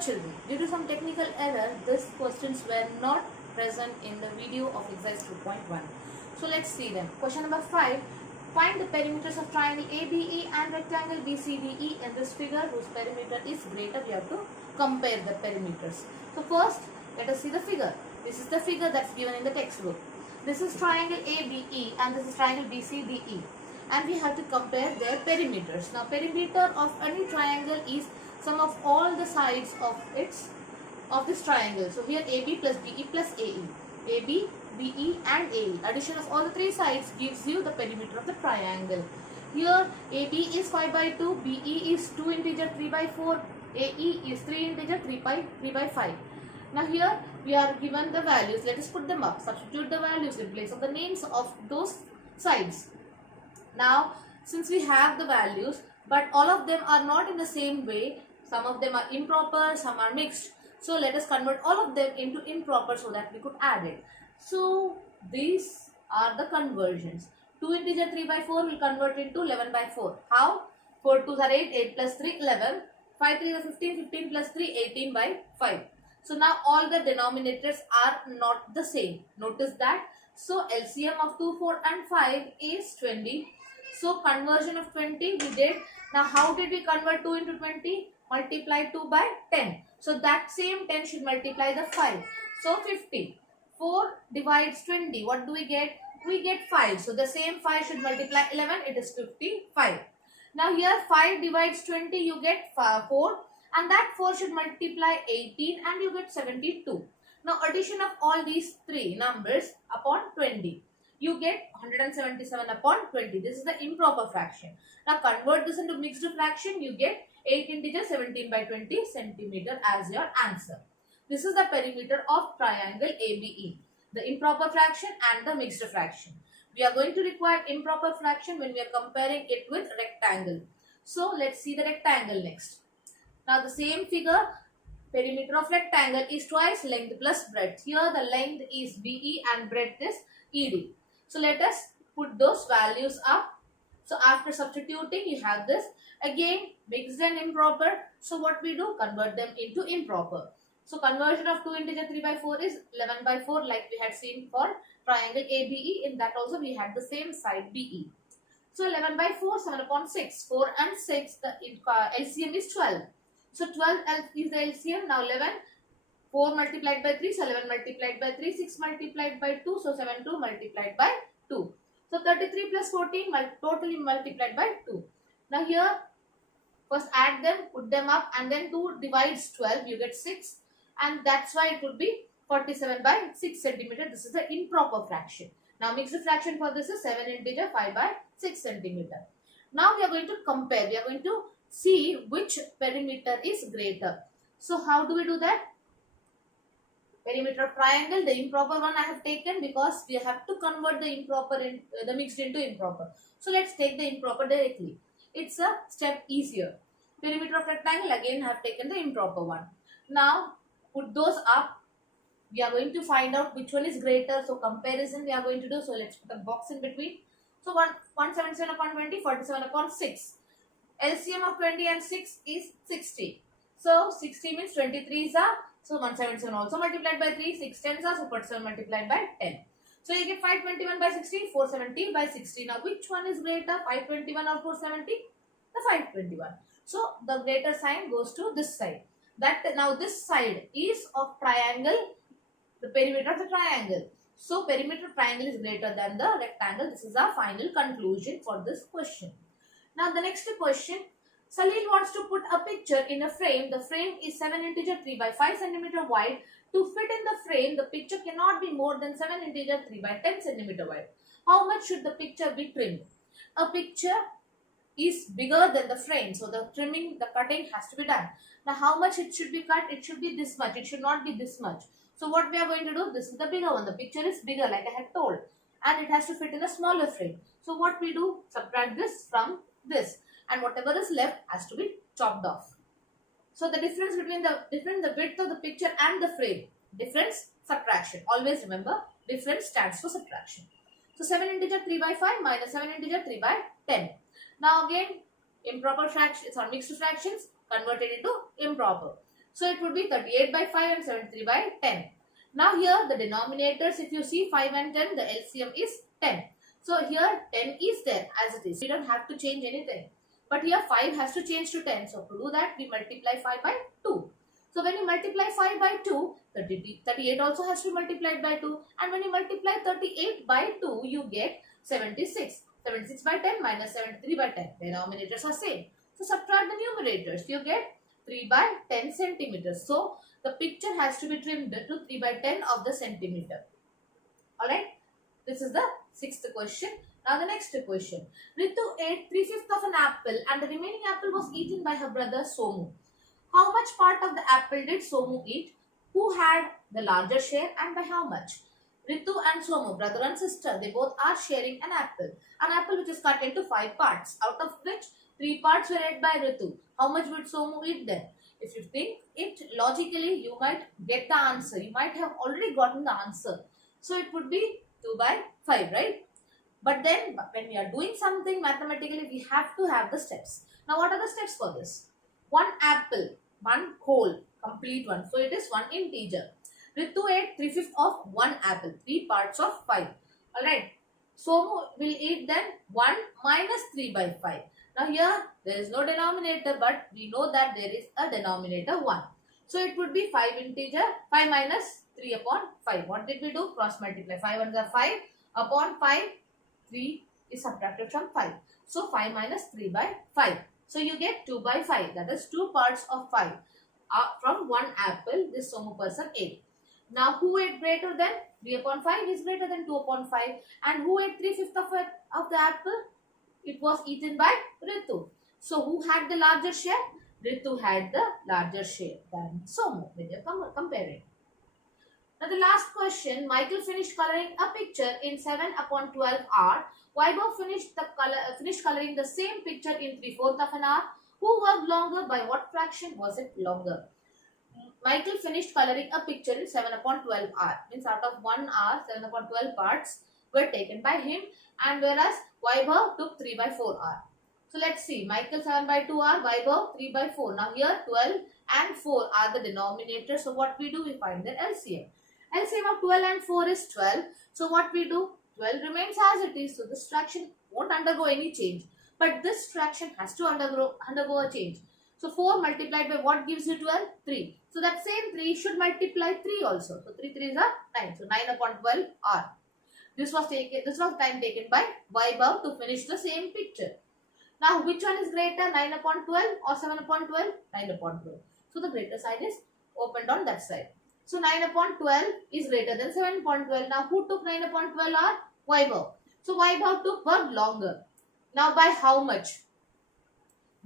children, due to some technical error, these questions were not present in the video of exercise 2.1. So let's see them. Question number 5. Find the perimeters of triangle ABE and rectangle BCDE in this figure whose perimeter is greater. We have to compare the perimeters. So first, let us see the figure. This is the figure that's given in the textbook. This is triangle ABE and this is triangle BCDE. And we have to compare their perimeters. Now, perimeter of any triangle is sum of all the sides of this triangle. So here AB plus BE plus AE. AB, BE and AE. Addition of all the three sides gives you the perimeter of the triangle. Here AB is 5 by 2, BE is 2 integer 3 by 4, AE is 3 integer 3 by 5. Now here we are given the values. Let us put them up. Substitute the values in place of the names of those sides. Now since we have the values, but all of them are not in the same way. Some of them are improper, some are mixed. So let us convert all of them into improper so that we could add it. So these are the conversions. 2 integer 3 by 4 will convert into 11 by 4. How? 4 2s are 8, 8 plus 3, 11. 5 3 are 15, 15 plus 3, 18 by 5. So now all the denominators are not the same. Notice that. So LCM of 2, 4 and 5 is 20. So conversion of 20 we did. Now how did we convert 2 into 20? Multiply 2 by 10. So that same 10 should multiply the 5. So 50. 4 divides 20. What do we get? We get 5. So the same 5 should multiply 11. It is 55. Now here 5 divides 20. You get 4. And that 4 should multiply 18 and you get 72. Now addition of all these three numbers upon 20. You get 177 upon 20. This is the improper fraction. Now convert this into mixed fraction. You get 8 integer 17 by 20 centimeter as your answer. This is the perimeter of triangle ABE. The improper fraction and the mixed fraction. We are going to require improper fraction when we are comparing it with rectangle. So let's see the rectangle next. Now the same figure, perimeter of rectangle is twice length plus breadth. Here the length is BE and breadth is ED. So let us put those values up. So after substituting, you have this. Again, mixed and improper. So what we do? Convert them into improper. So conversion of 2 integer 3 by 4 is 11 by 4 like we had seen for triangle ABE. In that also we had the same side BE. So 11 by 4, 7 upon 6. 4 and 6, the LCM is 12. So 12 is the LCM. Now 11, 4 multiplied by 3. So 11 multiplied by 3, 6 multiplied by 2. So 7, 2 multiplied by 2. So 33 plus 14 totally multiplied by 2. Now here, first add them, put them up and then 2 divides 12, you get 6. And that's why it would be 47 by 6 centimeter. This is the improper fraction. Now mixed fraction for this is 7 integer 5 by 6 centimeter. Now we are going to compare. We are going to see which perimeter is greater. So how do we do that? Perimeter of triangle, the improper one I have taken because we have to convert the improper in the mixed into improper. So let's take the improper directly. It's a step easier. Perimeter of rectangle, again I have taken the improper one. Now put those up. We are going to find out which one is greater. So comparison we are going to do. So let's put a box in between. So 177 upon 20, 47 upon 6. LCM of 20 and 6 is 60. So 60 means 23s are. So 177 also multiplied by 3, 6 tens are, so 47 multiplied by 10. So you get 521 by 60, 470 by 60. Now which one is greater, 521 or 470? The 521. So the greater sign goes to this side. Now this side is of triangle, the perimeter of the triangle. So perimeter of triangle is greater than the rectangle. This is our final conclusion for this question. Now the next question. Salil wants to put a picture in a frame. The frame is 7 integer 3 by 5 centimeter wide. To fit in the frame, the picture cannot be more than 7 integer 3 by 10 centimeter wide. How much should the picture be trimmed? A picture is bigger than the frame. So the trimming, the cutting has to be done. Now how much it should be cut? It should be this much. It should not be this much. So what we are going to do? This is the bigger one. The picture is bigger like I had told. And it has to fit in a smaller frame. So what we do? Subtract this from this. And whatever is left has to be chopped off. So the difference between the width of the picture and the frame. Difference, subtraction. Always remember, difference stands for subtraction. So 7 integer 3 by 5 minus 7 integer 3 by 10. Now again, improper fractions or mixed fractions converted into improper. So it would be 38 by 5 and 73 by 10. Now here the denominators, if you see 5 and 10, the LCM is 10. So here 10 is there as it is. We don't have to change anything. But here 5 has to change to 10. So to do that, we multiply 5 by 2. So when you multiply 5 by 2, 38 also has to be multiplied by 2. And when you multiply 38 by 2, you get 76. 76 by 10 minus 73 by 10. Denominators are same. So subtract the numerators. You get 3 by 10 centimeters. So the picture has to be trimmed to 3 by 10 of the centimeter. Alright. This is the 6th question. Now the next question. Ritu ate 3/5 of an apple and the remaining apple was eaten by her brother Somu. How much part of the apple did Somu eat? Who had the larger share and by how much? Ritu and Somu, brother and sister, they both are sharing an apple. An apple which is cut into 5 parts, out of which 3 parts were ate by Ritu. How much would Somu eat then? If you think it logically, you might get the answer. You might have already gotten the answer. So it would be 2 by 5, right? But then when we are doing something mathematically, we have to have the steps. Now what are the steps for this? 1 apple, 1 whole, complete one. So it is 1 integer. Ritu ate 3/5 of 1 apple, 3 parts of 5. Alright. Somu will eat then 1 minus 3 by 5. Now here there is no denominator, but we know that there is a denominator 1. So it would be 5 integer, 5 minus 3 upon 5. What did we do? Cross multiply. 5 ones are 5 upon 5. 3 is subtracted from 5. So 5 minus 3 by 5. So you get 2 by 5. That is 2 parts of 5. From 1 apple, this Somu person ate. Now who ate greater than 3 upon 5 is greater than 2 upon 5. And who ate 3/5 of the apple? It was eaten by Ritu. So who had the larger share? Ritu had the larger share than Somu when you compare it. Now the last question, Michael finished coloring a picture in 7 upon 12 hour. Vaibhav finished coloring the same picture in 3/4 of an hour. Who worked longer? By what fraction was it longer? Michael finished coloring a picture in 7 upon 12 hour. Means out of 1 hour, 7 upon 12 parts were taken by him, and whereas Vaibhav took 3 by 4 hour. So let's see. Michael 7 by 2 hour, Vaibhav 3 by 4. Now here 12 and 4 are the denominators. So what we do? We find their LCM. LCM of 12 and 4 is 12. So what we do? 12 remains as it is. So this fraction won't undergo any change. But this fraction has to undergo a change. So 4 multiplied by what gives you 12? 3. So that same 3 should multiply 3 also. So 3 3s are 9. So 9 upon 12 R. This was time taken by Vaibhav to finish the same picture. Now which one is greater? 9 upon 12 or 7 upon 12? 9 upon 12. So the greater side is opened on that side. So 9 upon 12 is greater than 7 upon 12. Now who took 9 upon 12 are? Vaibhav. So Vaibhav took work longer. Now by how much?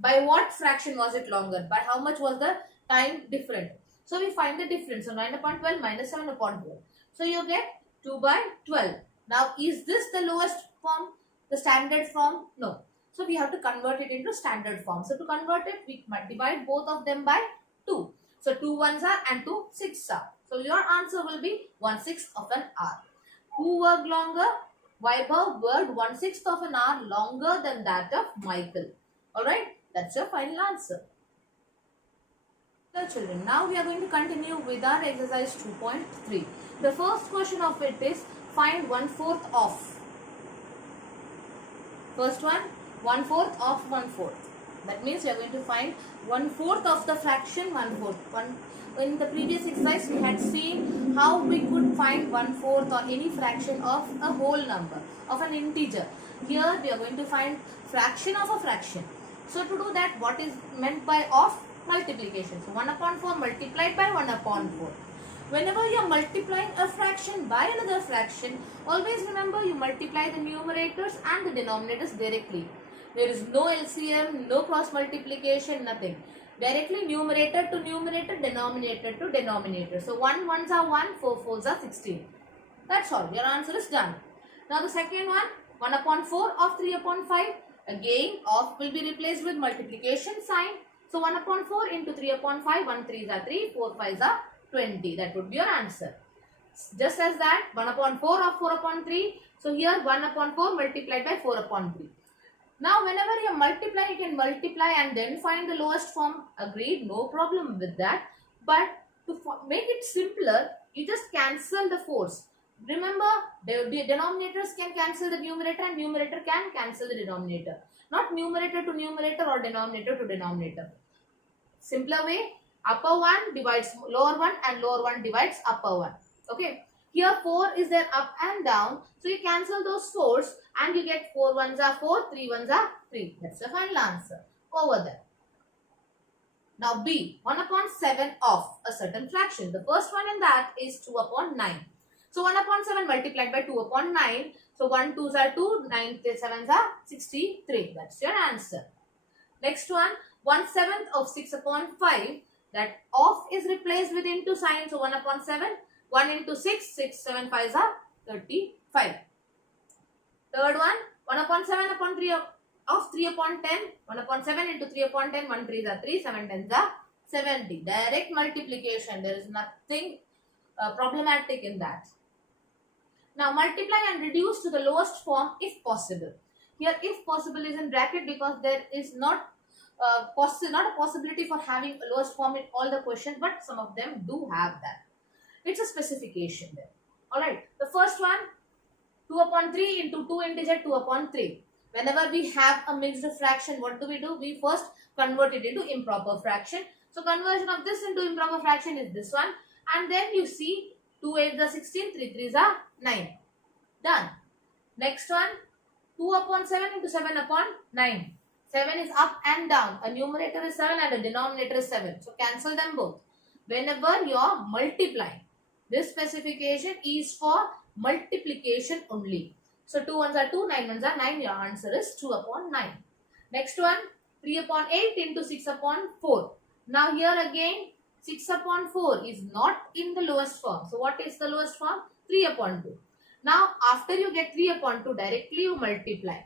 By what fraction was it longer? By how much was the time different? So we find the difference. So 9 upon 12 minus 7 upon 12. So you get 2 by 12. Now is this the lowest form? The standard form? No. So we have to convert it into standard form. So to convert it, we divide both of them by 2. So 2 ones are and 2 6 are. So your answer will be 1/6 of an hour. Who worked longer? Vaibhav worked 1/6 of an hour longer than that of Michael. Alright, that's your final answer. So children, now we are going to continue with our exercise 2.3. The first question of it is find 1/4 of. First one, 1/4 of 1/4. That means we are going to find 1/4 of the fraction 1/4. In the previous exercise, we had seen how we could find 1/4 or any fraction of a whole number, of an integer. Here we are going to find fraction of a fraction. So to do that, what is meant by of? Multiplication. So 1 upon 4 multiplied by 1 upon 4. Whenever you are multiplying a fraction by another fraction, always remember you multiply the numerators and the denominators directly. There is no LCM, no cross multiplication, nothing. Directly numerator to numerator, denominator to denominator. So 1 ones are 1, 4 4s are 16. That's all. Your answer is done. Now the second one, 1 upon 4 of 3 upon 5. Again, of will be replaced with multiplication sign. So 1 upon 4 into 3 upon 5, 1 3s are 3, 4 5s are 20. That would be your answer. Just as that, 1 upon 4 of 4 upon 3. So here 1 upon 4 multiplied by 4 upon 3. Now whenever you multiply, you can multiply and then find the lowest form. Agreed, no problem with that. But to make it simpler, you just cancel the 4s. Remember, the denominators can cancel the numerator and numerator can cancel the denominator. Not numerator to numerator or denominator to denominator. Simpler way, upper one divides lower one and lower one divides upper one. Okay. Here 4 is there up and down. So you cancel those 4s and you get 4 ones are 4, 3 ones are 3. That's the final answer over there. Now B, 1 upon 7 of a certain fraction. The first one in that is 2 upon 9. So 1 upon 7 multiplied by 2 upon 9. So 1 2s are 2, 9 7s are 63. That's your answer. Next one, 1/7 of 6 upon 5. That of is replaced with into sign. So 1 upon 7. 1 into 6, 6, 7, 5s are 35. Third one, 1 upon 7 upon 3 of 3 upon 10. 1 upon 7 into 3 upon 10. 1 3s are 3, 7 10s are 70. Direct multiplication. There is nothing problematic in that. Now multiply and reduce to the lowest form if possible. Here if possible is in bracket because there is not a possibility for having a lowest form in all the questions, but some of them do have that. It's a specification there. Alright, the first one, 2 upon 3 into 2 integer 2 upon 3. Whenever we have a mixed fraction, what do? We first convert it into improper fraction. So conversion of this into improper fraction is this one. And then you see 2 8s are 16, 3 3s are 9. Done. Next one, 2 upon 7 into 7 upon 9. 7 is up and down. A numerator is 7 and a denominator is 7. So cancel them both. Whenever you are multiplying, this specification is for multiplication only. So 2 ones are 2, 9 ones are 9. Your answer is 2 upon 9. Next one, 3 upon 8 into 6 upon 4. Now here again, 6 upon 4 is not in the lowest form. So what is the lowest form? 3 upon 2. Now after you get 3 upon 2, directly you multiply.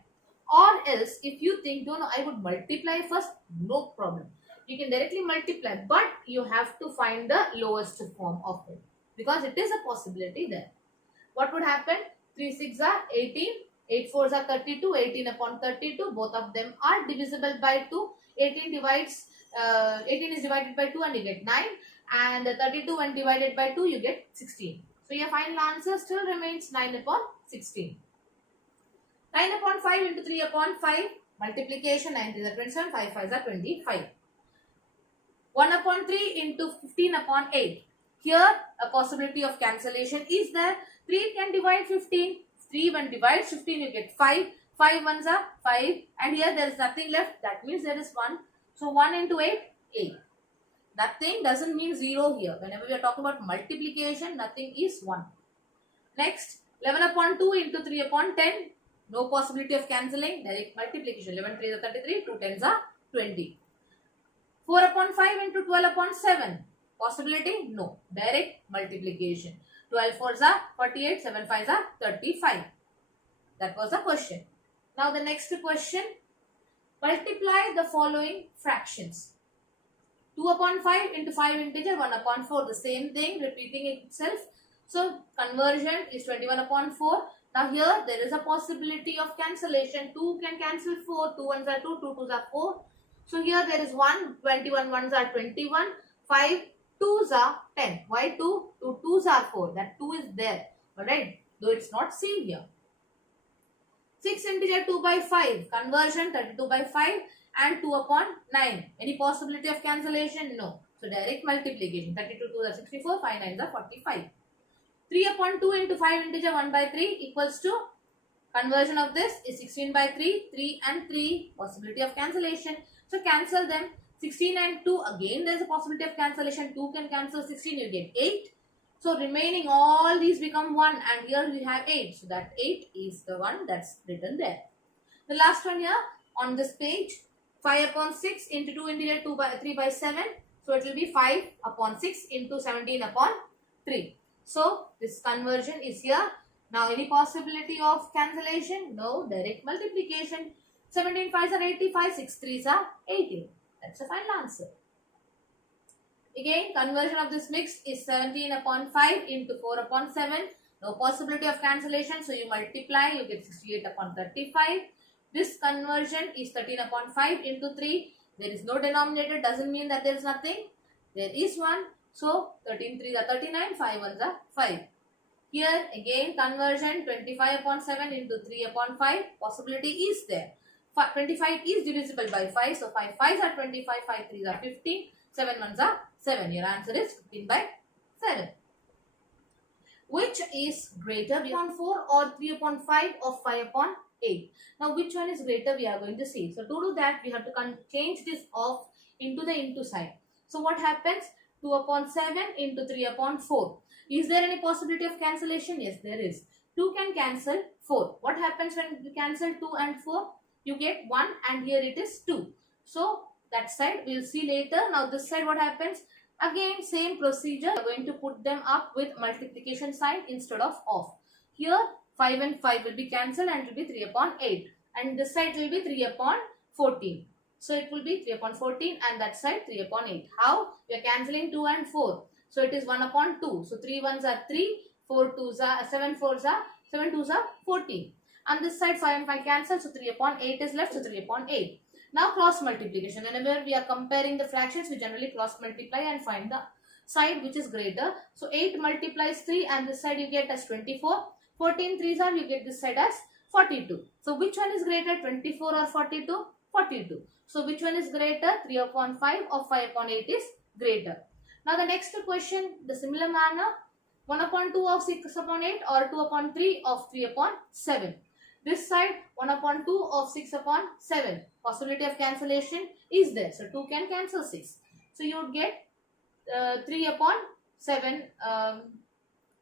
Or else if you think, no, I would multiply first, no problem. You can directly multiply, but you have to find the lowest form of it. Because it is a possibility there. What would happen? 3 6 are 18, 8 4s are 32, 18 upon 32, both of them are divisible by 2. 18 is divided by 2 and you get 9, and 32 when divided by 2 you get 16. So your final answer still remains 9 upon 16. 9 upon 5 into 3 upon 5, multiplication, 9 is 27, 5 5s are 25. 1 upon 3 into 15 upon 8. Here a possibility of cancellation is there. 3 can divide 15. 3 when divides 15 you get 5. 5 ones are 5 and here there is nothing left. That means there is 1. So 1 into 8, 8. Nothing doesn't mean 0 here. Whenever we are talking about multiplication, nothing is 1. Next, 11 upon 2 into 3 upon 10. No possibility of cancelling. Direct multiplication. 11 3 is 33. 2 10s are 20. 4 upon 5 into 12 upon 7. Possibility? No. Direct multiplication. 12 4s are 48. 7 5s are 35. That was the question. Now the next question. Multiply the following fractions. 2 upon 5 into 5 integer, 1 upon 4. The same thing, repeating itself. So conversion is 21 upon 4. Now here there is a possibility of cancellation. 2 can cancel 4. 2 ones are 2, 2 2s are 4. So here there is 1, 21 ones are 21, 5 2s are 10. Why 2? 2 2s are 4. That 2 is there. Alright. Though it's not seen here. 6 integer 2 by 5. Conversion 32 by 5 and 2 upon 9. Any possibility of cancellation? No. So direct multiplication. 32 2s are 64. 5 9s are 45. 3 upon 2 into 5 integer 1 by 3 equals to, conversion of this is 16 by 3. 3 and 3. Possibility of cancellation. So cancel them. 16 and 2. Again there is a possibility of cancellation. 2 can cancel 16. You get 8. So remaining all these become 1 and here we have 8. So that 8 is the one that's written there. The last one here on this page, 5 upon 6 into 2 integer 3 by 7. So it will be 5 upon 6 into 17 upon 3. So this conversion is here. Now any possibility of cancellation? No. Direct multiplication. 17 5s are 85. 6 3s are 80. That's the final answer. Again, conversion of this mix is 17 upon 5 into 4 upon 7. No possibility of cancellation. So you multiply, you get 68 upon 35. This conversion is 13 upon 5 into 3. There is no denominator. Doesn't mean that there is nothing. There is one. So 13 3s are 39, 5 1s are 5. Here again conversion 25 upon 7 into 3 upon 5 possibility is there. 25 is divisible by 5, so 5 5s are 25, 5 3s are 15, 7 1s are 7. Your answer is 15 by 7. Which is greater, 3 upon 4 or 3 upon 5 or 5 upon 8? Now which one is greater we are going to see. So to do that we have to change this off into the into sign. So what happens? 2 upon 7 into 3 upon 4. Is there any possibility of cancellation? Yes, there is. 2 can cancel 4. What happens when you cancel 2 and 4? You get 1 and here it is 2. So that side we will see later. Now this side what happens? Again same procedure. We are going to put them up with multiplication sign instead of off. Here 5 and 5 will be cancelled and it will be 3 upon 8. And this side will be 3 upon 14. So it will be 3 upon 14 and that side 3 upon 8. How? We are cancelling 2 and 4. So it is 1 upon 2. So 3 1s are 3, 4 2s are 7 4s are 7 2s are 14. And this side 5 and 5 cancel. So 3 upon 8 is left. So 3 upon 8. Now cross multiplication. Whenever we are comparing the fractions, we generally cross multiply and find the side which is greater. So 8 multiplies 3 and this side you get as 24. 14 3s are you get this side as 42. So which one is greater, 24 or 42? 42. So which one is greater, 3 upon 5 or 5 upon 8 is greater. Now the next question, the similar manner, 1 upon 2 of 6 upon 8 or 2 upon 3 of 3 upon 7. This side 1 upon 2 of 6 upon 7. Possibility of cancellation is there. So 2 can cancel 6. So you would get 3 upon 7.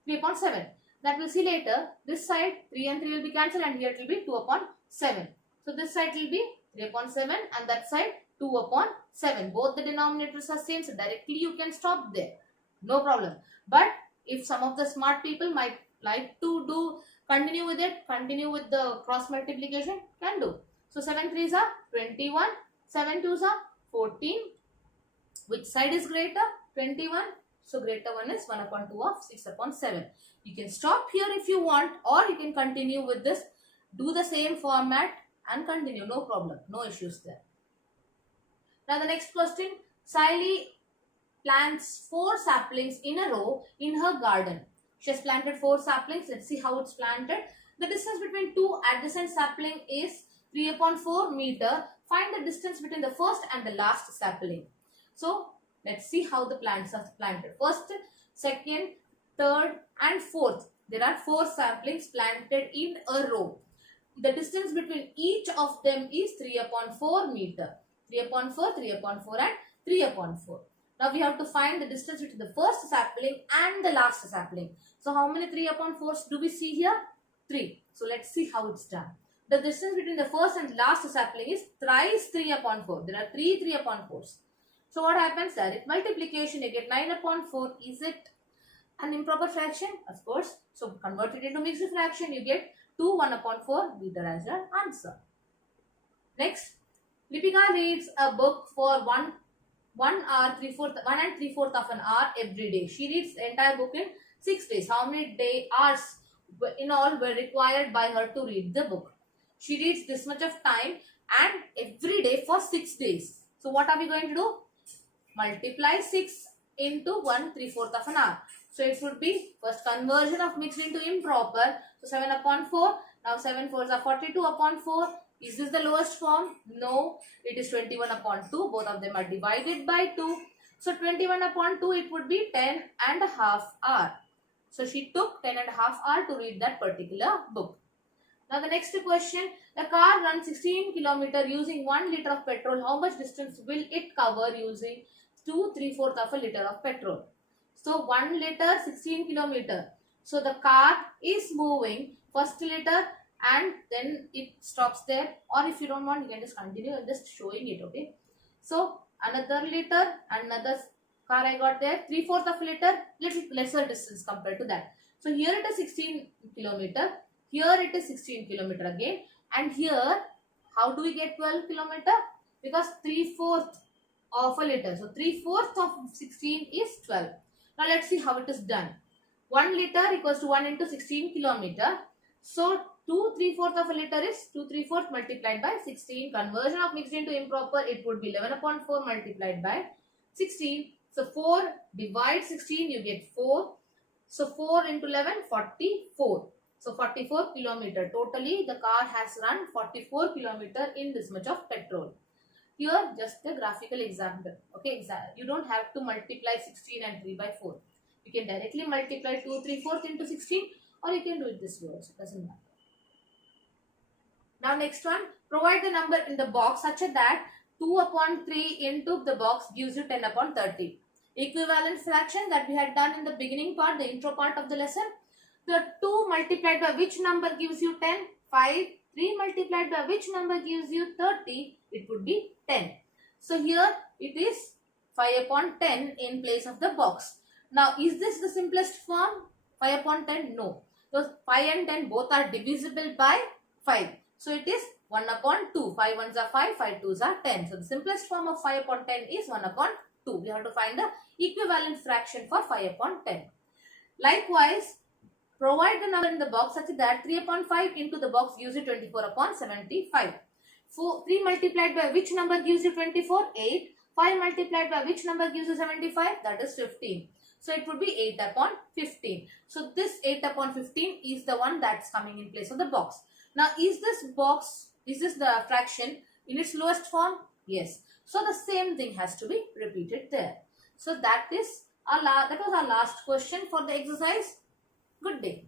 3 upon 7. That we'll see later. This side 3 and 3 will be cancelled and here it will be 2 upon 7. So this side will be 3 upon 7 and that side 2 upon 7. Both the denominators are same, so directly you can stop there. No problem. But if some of the smart people might like to continue with the cross multiplication, can do. So 7 3s are 21, 7 2s are 14. Which side is greater? 21. So greater one is 1 upon 2 of 6 upon 7. You can stop here if you want or you can continue with this. Do the same format and continue. No problem. No issues there. Now the next question. Siley plants 4 saplings in a row in her garden. She has planted 4 saplings. Let's see how it's planted. The distance between 2 adjacent saplings is 3 upon 4 meter. Find the distance between the first and the last sapling. So let's see how the plants are planted. First, second, third and fourth. There are 4 saplings planted in a row. The distance between each of them is 3 upon 4 meter. 3 upon 4, 3 upon 4 and 3 upon 4. Now we have to find the distance between the first sapling and the last sapling. So how many 3 upon 4s do we see here? 3. So let's see how it's done. The distance between the first and last sapling is thrice 3 upon 4. There are 3 upon 4s. So what happens? Direct multiplication, you get 9 upon 4. Is it an improper fraction? Of course. So convert it into mixed fraction. You get 2 1 upon 4. Be the answer. Next, Deepika reads a book for 1 and 3/4 of an hour every day. She reads the entire book in 6 days. How many hours in all were required by her to read the book? She reads this much of time and every day for 6 days. So what are we going to do? Multiply 6 into 1 3/4 of an hour. So it would be first conversion of mixed into improper. So 7 upon 4. Now 7 4s are 42 upon 4. Is this the lowest form? No. It is 21 upon 2. Both of them are divided by 2. So 21 upon 2 it would be 10 and a half hour. So she took 10 and a half hour to read that particular book. Now the next question. The car runs 16 km using 1 liter of petrol. How much distance will it cover using 2 3/4 of a liter of petrol? So 1 liter 16 km. So the car is moving first liter and then it stops there, or if you don't want you can just continue. I'm just showing it. Okay, so another liter, another car I got there, 3/4 of a liter, little lesser distance compared to that. So here it is 16 km, here it is 16 km again, and here how do we get 12 km? Because 3/4 of a liter, so 3/4 of 16 is 12. Now let's see how it is done. 1 liter equals to 1 into 16 km. So 2 3/4 of a liter is 2 3/4 multiplied by 16. Conversion of mixed into improper, it would be 11 upon 4 multiplied by 16. So 4 divide 16, you get 4. So 4 into 11, 44. So 44 kilometer. Totally the car has run 44 kilometer in this much of petrol. Here just a graphical example. Okay, you don't have to multiply 16 and 3 by 4. You can directly multiply 2 3/4 into 16, or you can do it this way also. Doesn't matter. Now next one, provide the number in the box such that 2 upon 3 into the box gives you 10 upon 30. Equivalent fraction that we had done in the beginning part, the intro part of the lesson. The 2 multiplied by which number gives you 10? 5. 3 multiplied by which number gives you 30? It would be 10. So here it is 5 upon 10 in place of the box. Now is this the simplest form? 5 upon 10? No. So 5 and 10 both are divisible by 5. So it is 1 upon 2. 5 ones are 5, 5 twos are 10. So the simplest form of 5 upon 10 is 1 upon 2. We have to find the equivalent fraction for 5 upon 10. Likewise, provide the number in the box such that 3 upon 5 into the box gives you 24 upon 75. 3 multiplied by which number gives you 24? 8. 5 multiplied by which number gives you 75? That is 15. So it would be 8 upon 15. So this 8 upon 15 is the one that's coming in place of the box. Now is this the fraction in its lowest form? Yes. So the same thing has to be repeated there. So that was our last question for the exercise. Good day.